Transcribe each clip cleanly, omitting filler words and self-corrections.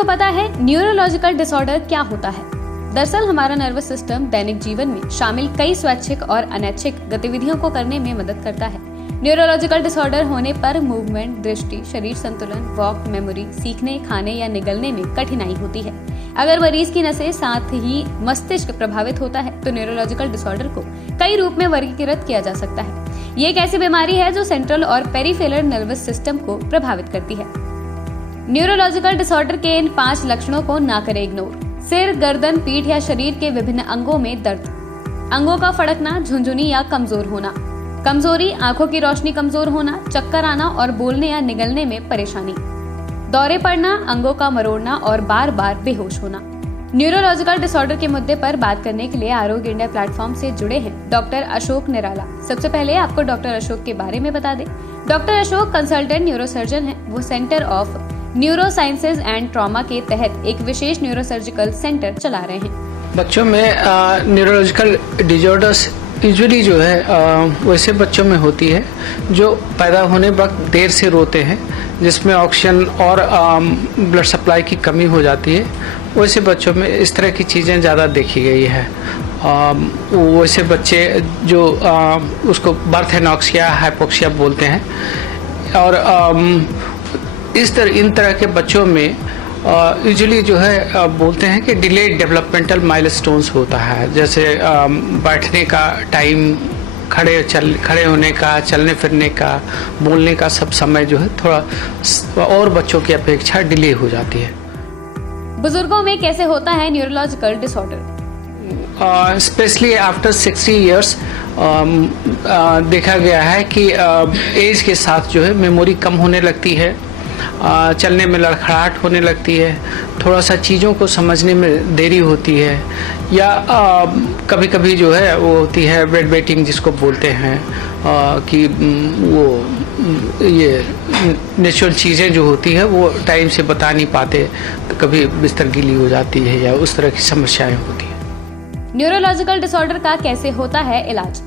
आपको पता है न्यूरोलॉजिकल डिसऑर्डर क्या होता है? दरअसल हमारा नर्वस सिस्टम दैनिक जीवन में शामिल कई स्वैच्छिक और अनैच्छिक गतिविधियों को करने में मदद करता है। न्यूरोलॉजिकल डिसऑर्डर होने पर मूवमेंट, दृष्टि, शरीर संतुलन, वॉक, मेमोरी, सीखने, खाने या निगलने में कठिनाई होती है। अगर मरीज की नसें साथ ही मस्तिष्क प्रभावित होता है तो न्यूरोलॉजिकल डिसऑर्डर को कई रूप में वर्गीकृत किया जा सकता है। ये एक ऐसी बीमारी है जो सेंट्रल और पेरिफेरल नर्वस सिस्टम को प्रभावित करती है। न्यूरोलॉजिकल डिसऑर्डर के इन 5 लक्षणों को ना करें इग्नोर। सिर, गर्दन, पीठ या शरीर के विभिन्न अंगों में दर्द, अंगों का फड़कना, झुंझुनी या कमजोर होना, कमजोरी, आंखों की रोशनी कमजोर होना, चक्कर आना और बोलने या निगलने में परेशानी, दौरे पड़ना, अंगों का मरोड़ना और बार बार बेहोश होना। न्यूरोलॉजिकल डिसऑर्डर के मुद्दे पर बात करने के लिए आरोग्य इंडिया प्लेटफॉर्म से जुड़े हैं डॉक्टर अशोक निराला। सबसे पहले आपको डॉक्टर अशोक के बारे में बता दें। डॉक्टर अशोक कंसल्टेंट न्यूरोसर्जन हैं। वो centre of neuro sciences and trauma के तहत एक विशेष न्यूरोसर्जिकल सेंटर चला रहे हैं। बच्चों में न्यूरोलॉजिकल डिसऑर्डर्स यूजुअली जो है वैसे बच्चों में होती है जो पैदा होने वक्त देर से रोते हैं, जिसमें ऑक्सीजन और ब्लड सप्लाई की कमी हो जाती है। वैसे बच्चों में इस तरह की चीज़ें ज़्यादा देखी गई है। वैसे बच्चे जो उसको बर्थ एनॉक्सिया, हाइपोक्सिया बोलते हैं। और इन तरह के बच्चों में यूजुअली जो है बोलते हैं कि डिलेड डेवलपमेंटल माइलस्टोन्स होता है, जैसे बैठने का टाइम, खड़े होने का, चलने फिरने का, बोलने का सब समय जो है थोड़ा और बच्चों की अपेक्षा डिले हो जाती है। बुजुर्गों में कैसे होता है neurological disorder? Specially after 60 years देखा गया है कि एज के साथ जो है मेमोरी कम होने लगती है, चलने में लड़खड़ाहट होने लगती है, थोड़ा सा चीज़ों को समझने में देरी होती है, या कभी कभी जो है वो होती है बेड वेटिंग जिसको बोलते हैं कि वो ये नेचुरल चीज़ें जो होती है वो टाइम से बता नहीं पाते, कभी बिस्तर गीली हो जाती है या उस तरह की समस्याएं होती हैं। न्यूरोलॉजिकल डिसऑर्डर का कैसे होता है इलाज?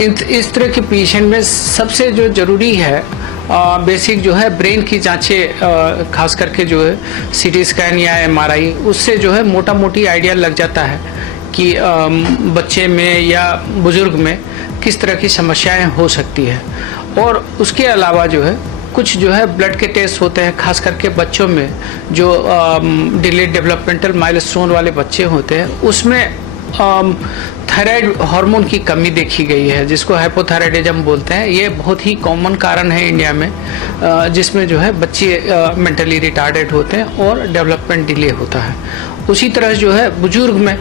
इस तरह के पेशेंट में सबसे जो जरूरी है बेसिक जो है ब्रेन की जांचें, खास करके जो है सीटी स्कैन या एमआरआई, उससे जो है मोटा मोटी आइडिया लग जाता है कि बच्चे में या बुजुर्ग में किस तरह की समस्याएं हो सकती है। और उसके अलावा जो है कुछ जो है ब्लड के टेस्ट होते हैं, खास करके बच्चों में जो डिलेड डेवलपमेंटल माइलस्टोन वाले बच्चे होते हैं, उसमें थायराइड हार्मोन की कमी देखी गई है, जिसको हाइपोथायराइडिज्म बोलते हैं। ये बहुत ही कॉमन कारण है इंडिया में, जिसमें जो है बच्चे मेंटली रिटार्डेड होते हैं और डेवलपमेंट डिले होता है। उसी तरह जो है बुजुर्ग में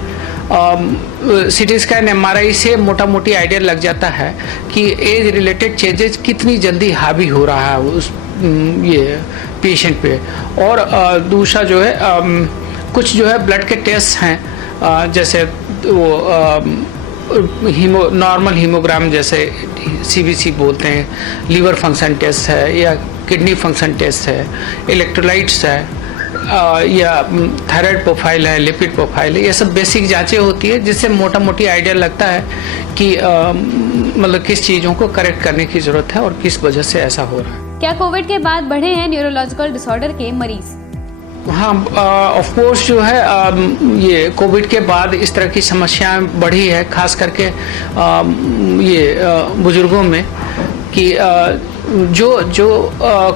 सीटी स्कैन, एमआरआई से मोटा मोटी आइडिया लग जाता है कि एज रिलेटेड चेंजेस कितनी जल्दी हावी हो रहा है उस ये पेशेंट पे। और दूसरा जो है कुछ जो है ब्लड के टेस्ट हैं, जैसे वो नॉर्मल हीमोग्राम जैसे सीबीसी बोलते हैं, लीवर फंक्शन टेस्ट है या किडनी फंक्शन टेस्ट है, इलेक्ट्रोलाइट्स है, या थायराइड प्रोफाइल है, लिपिड प्रोफाइल है। ये सब बेसिक जांचें होती है जिससे मोटा मोटी आइडिया लगता है कि मतलब किस चीज़ों को करेक्ट करने की जरूरत है और किस वजह से ऐसा हो रहा है। क्या कोविड के बाद बढ़े हैं न्यूरोलॉजिकल डिसऑर्डर के मरीज? हाँ, ऑफ कोर्स जो है ये कोविड के बाद इस तरह की समस्याएं बढ़ी है, खास करके ये बुजुर्गों में, कि जो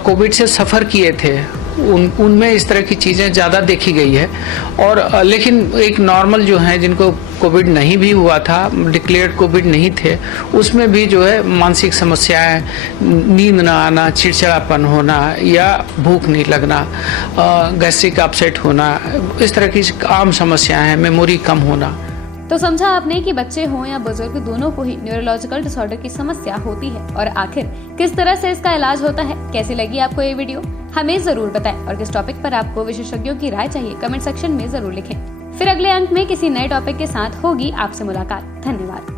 कोविड से सफ़र किए थे उनमें इस तरह की चीज़ें ज़्यादा देखी गई है। और लेकिन एक नॉर्मल जो हैं जिनको कोविड नहीं भी हुआ था, डिक्लेयर्ड कोविड नहीं थे, उसमें भी जो है मानसिक समस्याएं, नींद ना आना, चिड़चिड़ापन होना या भूख नहीं लगना, गैस्ट्रिक अपसेट होना, इस तरह की आम समस्याएं हैं, मेमोरी कम होना। तो समझा आपने कि बच्चे हों या बुजुर्ग, दोनों को ही न्यूरोलॉजिकल डिसऑर्डर की समस्या होती है, और आखिर किस तरह से इसका इलाज होता है। कैसी लगी आपको ये वीडियो हमें जरूर बताएं, और किस टॉपिक पर आपको विशेषज्ञों की राय चाहिए कमेंट सेक्शन में जरूर लिखें। फिर अगले अंक में किसी नए टॉपिक के साथ होगी आपसे मुलाकात। धन्यवाद।